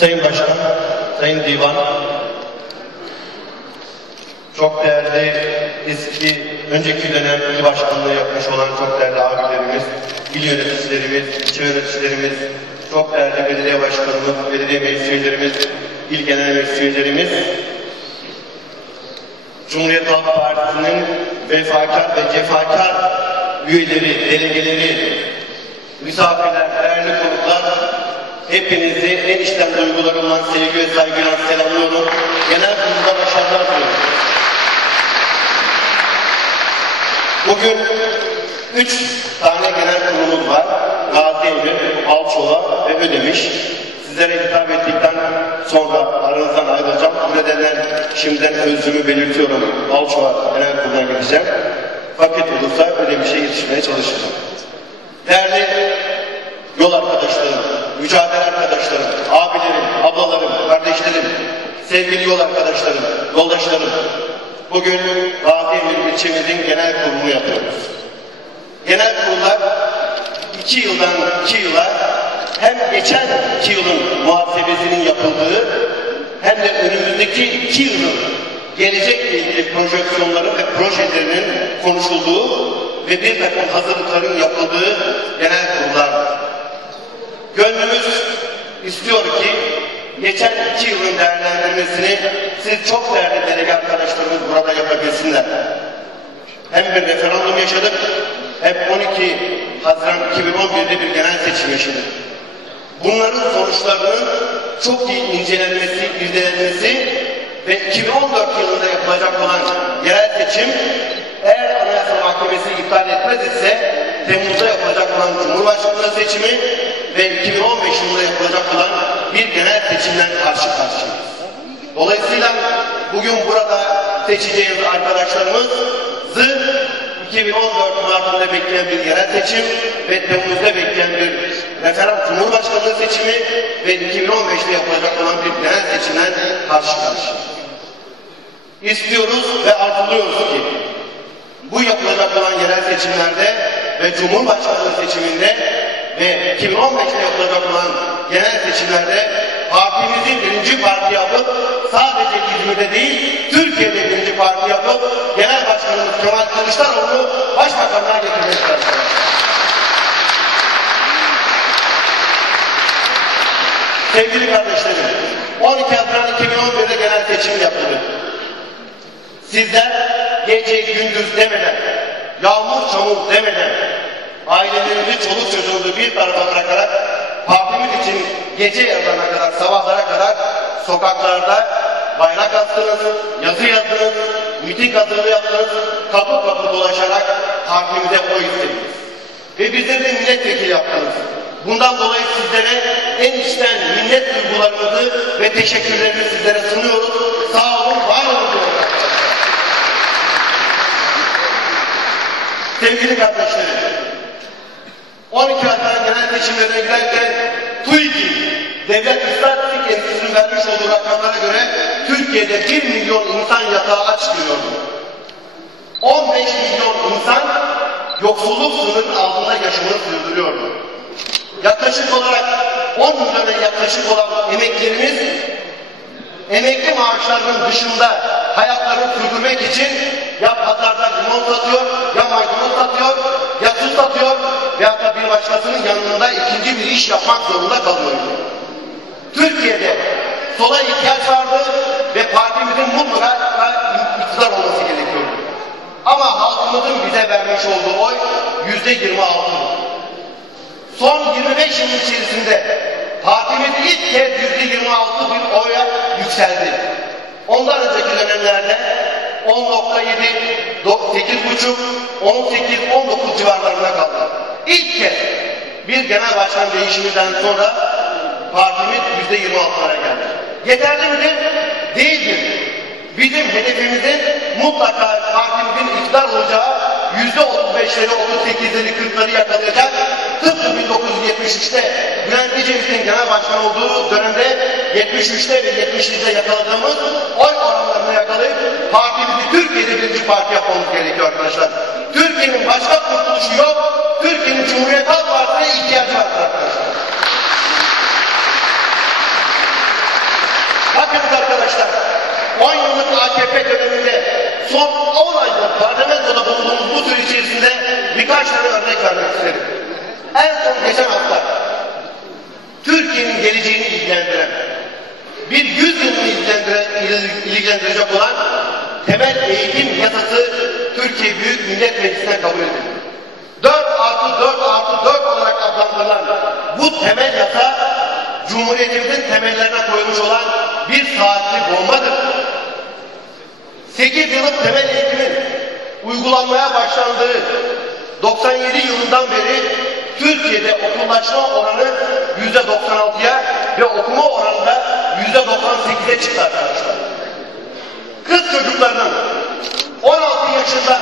Sayın Başkan, Sayın Divan, çok değerli eski, önceki dönem başkanlığı yapmış olan çok değerli abilerimiz, il yöneticilerimiz, ilçe yöneticilerimiz, çok değerli belediye başkanımız, belediye meclis üyelerimiz, il genel meclis Cumhuriyet Halk Partisi'nin vefakar ve cefakar üyeleri, delegeleri, misafirler, değerli konuklar, hepinizi en içten duygularımla sevgi ve saygıyla selamlıyorum. Genel kurulda başarılar diliyorum. Bugün üç tane genel kurulumuz var. Gazi Emir, Alçola ve Ödemiş. Sizlere hitap ettikten sonra aranızdan ayrılacağım. Bu nedenle şimdiden özrümü belirtiyorum. Alçola genel kuruluna gideceğim. Vakit olursa Ödemiş'e yetişmeye çalışacağım. Değerli yol arkadaşlarım, mücadele arkadaşlarım, abilerim, ablalarım, kardeşlerim, sevgili yol arkadaşlarım, yoldaşlarım. Bugün Gaziemir ilçemizin genel kurulunu yapıyoruz. Genel kurullar iki yıldan iki yıla hem geçen iki yılın muhasebesinin yapıldığı hem de önümüzdeki iki yılın gelecekle ilgili projeksiyonları ve projelerinin konuşulduğu ve bir takım hazırlıkların yapıldığı genel kurullar. Gönlümüz istiyor ki geçen iki yılın değerlendirmesini siz çok değerli delege arkadaşlarımız burada yapabilsinler. Hem bir referandum yaşadık, hem 12 Haziran 2011'de bir genel seçim yaşadık. Bunların sonuçlarının çok iyi incelenmesi, irdelenmesi ve 2014 yılında yapılacak olan yerel seçim eğer Anayasa Mahkemesi iptal etmez ise Temmuz'da yapılacak olan Cumhurbaşkanlığı seçimi ve 2015 yılında yapılacak olan bir genel seçimden karşı karşıyayız. Dolayısıyla bugün burada seçeceğimiz arkadaşlarımızı 2014 Mart'ında bekleyen bir yerel seçim ve Temmuz'da bekleyen bir referans Cumhurbaşkanlığı seçimi ve 2015'te yapılacak olan bir genel seçimden karşı karşıyayız. İstiyoruz ve arzuluyoruz ki bu yapılacak olan yerel seçimlerde ve Cumhurbaşkanlığı seçiminde ve 2015'te yapılacak genel seçimlerde partimizi birinci parti yapıp sadece İzmir'de değil Türkiye'de birinci parti yapıp genel başkanımız Kemal Kılıçdaroğlu'nu başbakanlığa getirmek istiyoruz. Sevgili kardeşlerim, 12 Haziran 2011'de genel seçim yapıldı. Sizler gece gündüz demeden, yağmur çamur demeden, ailelerinizi, çoluk çocuğunuzu bir tarafa bırakarak partimiz için gece yarılarına kadar, sabahlara kadar sokaklarda bayrak astınız, yazı yazdınız, miting hazırlığı yaptınız, kapı kapı dolaşarak partimize oy istediniz. Ve bizleri de milletvekili yaptınız. Bundan dolayı sizlere en içten minnet duygularımızı ve teşekkürlerimizi sizlere sunuyoruz. Sağ olun, var olun diyoruz. Sevgili kardeşlerim, 12 Haziran genel seçimlerine giderken TÜİK'in Devlet İstatistik Enstitüsü'nün vermiş olduğu rakamlara göre Türkiye'de 1 milyon insan yatağı aç diyordu. 15 milyon insan yoksulluk sınırının altında yaşamını sürdürüyordu. Yaklaşık olarak 10 milyona yaklaşık olan emeklerimiz emekli maaşlarının dışında hayatlarını sürdürmek için ya pazarda limon satıyor, ya maydanoz satıyor, ya su satıyor veyahut da bir başkasının yanında ikinci bir iş yapmak zorunda kalıyor. Türkiye'de sola ihtiyaç vardı ve partimizin mutlaka iktidar olması gerekiyordu. Ama halkımızın bize vermiş olduğu oy yüzde 26. Son 25 yıl içerisinde partimiz ilk kez yüzde 26 bir oya yükseldi. Ondan önceki dönemlerde 10.7, 8.5, 18, 19 civarlarında kaldı. İlk kez bir genel başkan değişiminden sonra partimiz yüzde 26'lara geldi. Yeterli midir? Değildir. Bizim hedefimizin mutlaka partimizin iktidar olacağı yüzde 35'leri, 38'leri, 40'ları yakalayacak. Tıpkı 1973'te Bülent Ecevit'in genel başkan olduğu dönemde 73'te ve 72'de yakaladığımız oy oranlarını yakalayıp partimizi Türkiye'de birinci parti yapmamız gerekiyor arkadaşlar. Türkiye'nin başka kurtuluşu yok. Türkiye'nin Cumhuriyet Halk Partisi'ne ihtiyacı var arkadaşlar. Bakınız arkadaşlar, 10 yıllık AKP döneminde son 10 ayda parlamentoda bulunduğumuz bu tür içerisinde birkaç tane örnek vermek isterim. En son geçen hafta Türkiye'nin geleceğini ilgilendiren bir yüz ilgilendiren, ilgilendirecek olan temel eğitim yasası Türkiye Büyük Millet Meclisi'ne kabul edildi. 4 artı 4 artı 4 olarak adlandırılan bu temel yasa Cumhuriyetimizin temellerine koymuş olan bir saatli bombadır. 8 yıllık temel eğitimin uygulanmaya başlandığı 97 yılından beri Türkiye'de okullaşma oranı yüzde 96'ya ve okuma oranı da yüzde 98'e çıktı arkadaşlar. Kız çocuklarının 16 yaşında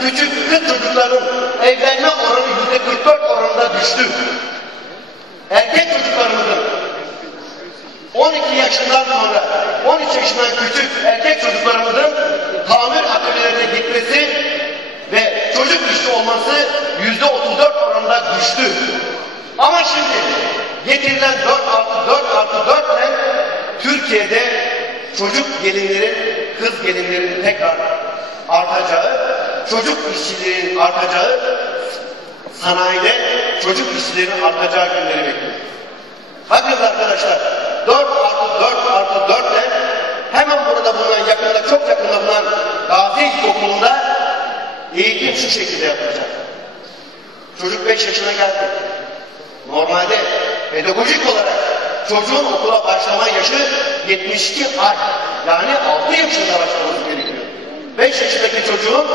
küçük kız çocukların evlenme oranı yüzde 44 oranında düştü. Erkek çocuklarımızın 12 yaşından sonra 13 yaşından küçük erkek çocuklarımızın tamir atölyelerine gitmesi ve çocuk işçi olması yüzde 34 oranında düştü. Ama şimdi getirilen 4 artı 4 artı 4 ile Türkiye'de çocuk gelinlerin, kız gelinlerin tekrar artacağı, çocuk işçiliğinin artacağı, sanayide çocuk işçilerin artacağı günleri bekliyoruz. Bakın arkadaşlar, 4 artı 4 artı 4 ile hemen burada bulunan yakında, çok yakında bulunan Gazi İlkokulu'nda eğitim şu şekilde yapılacak. Çocuk 5 yaşına geldi. Normalde pedagojik olarak çocuğun okula başlama yaşı 72 ay. Yani 6 yaşında başlaması gerekiyor. 5 yaşındaki çocuğun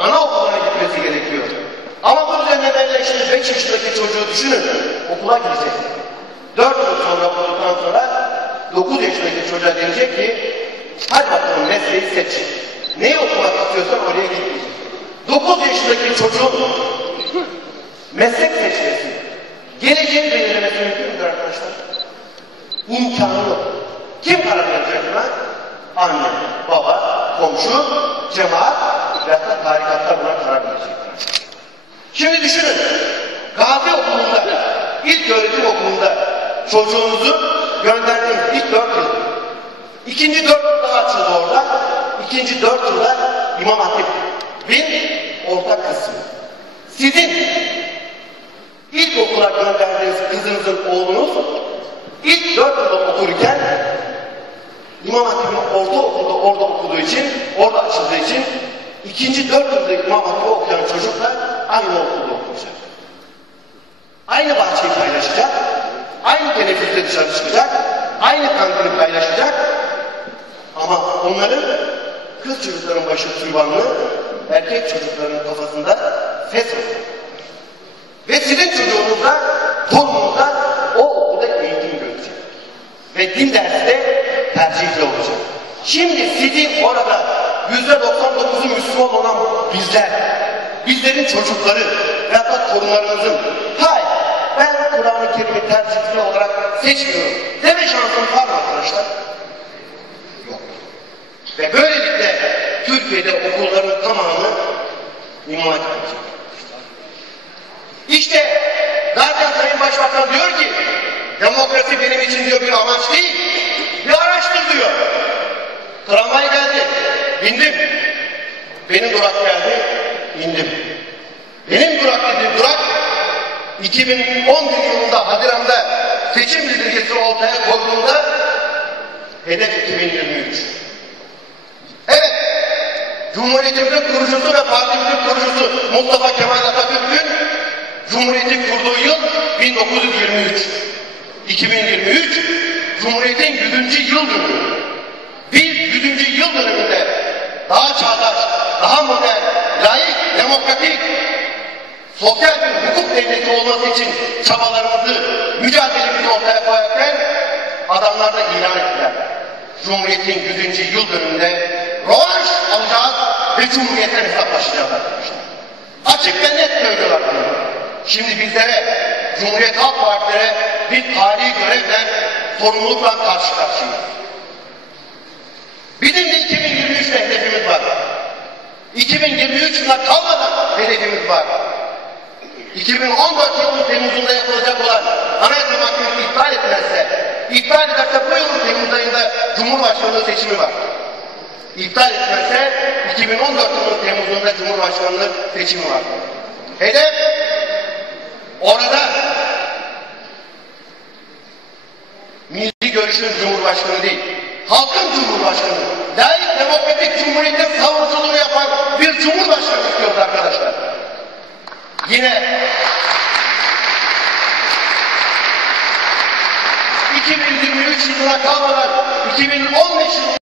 anaokuluna gitmesi gerekiyor. Ama bu düzenlemeyle şimdi 5 yaşındaki çocuğu düşünün. Okula gidecek. 4 yıl sonra okuduktan sonra 9 yaşındaki çocuğa denecek ki hadi bakalım mesleği seç. Neyi okumak istiyorsan oraya git diyecek. 9 yaşındaki çocuğun meslek seçmesi, geleceğin belirlemesi mümkün müdür arkadaşlar? İmkanı yok. Kim karar verecek buna? Anne, baba, komşu, cemaat ve tarikatlar buna karar verecekler. Şimdi düşünün, Gazi okulunda, ilk öğretim okulunda çocuğunuzu gönderdiğiniz ilk dört yıl. İkinci dört yılda açıldı orada. İkinci dört yılda İmam Hatip. Bin orta kısmı. Sizin ilk okula gönderdiğiniz kızınızın oğlunuz ilk dört yılda okurken İmam Hatip'in orta okulda orada okuduğu için, orada açıldığı için ikinci dört yılda İmam Hatip'i okuyan çocuklar aynı okulda okuyacak. Aynı bahçeyi paylaşacak, aynı teneffüste dışarı çıkacak, aynı kantini paylaşacak ama onların kız çocukların başı türbanlı, erkek çocukların kafasında ses olacak. Ve sizin çocuğunuz Ve din dersi de tercihli olacak. Şimdi sizin orada yüzde 99'u Müslüman olan bizler, bizlerin çocukları veya da torunlarınızın hayır ben Kur'an-ı Kerim'i tercihli olarak seçmiyorum deme şansınız var mı arkadaşlar? Yok. Ve böylelikle Türkiye'de okulların tamamı hatip olacak. İşte zaten Sayın Başbakan diyor ki demokrasi benim için diyor bir amaç değil, bir araçtır diyor. Tramvay geldi, bindim. Benim durak geldi, indim. Benim durak dediğim durak 2011 yılında Haziran'da seçim bildirgesi ortaya koyduğunda hedef 2023. Evet, Cumhuriyetimizin kurucusu ve partimizin kurucusu Mustafa Kemal Atatürk'ün Cumhuriyeti kurduğu yıl 1923. 2023 Cumhuriyet'in 100. yıl dönümü. Biz 100. yıl dönümünde daha çağdaş, daha modern, layık, demokratik, sosyal bir hukuk devleti olması için çabalarımızı, mücadelemizi ortaya koyarken adamlar da ilan ettiler. Cumhuriyet'in 100. yıl dönümünde rövanş alacağız ve Cumhuriyet'ten hesaplaşacağız arkadaşlar. Açık ve net söylüyorlar bunu. Şimdi bizlere, Cumhuriyet Halk Partilere bir tarihi görevle, sorumlulukla karşı karşıyayız. Bizim de 2023'te hedefimiz var. 2023 yılına kalmadan hedefimiz var. 2014 yılının Temmuz'unda yapılacak olan Anayasa Mahkemesi iptal etmezse, iptal ederse bu yılın Temmuz ayında Cumhurbaşkanlığı seçimi var. iptal etmezse 2014 yılının Temmuz'unda Cumhurbaşkanlığı seçimi var. Hedef orada milli görüşün Cumhurbaşkanı değil, halkın Cumhurbaşkanı, layık demokratik cumhuriyetin savunuculuğunu yapan bir Cumhurbaşkanı istiyoruz arkadaşlar. Yine 2023 yılına kalmadan 2015 yılında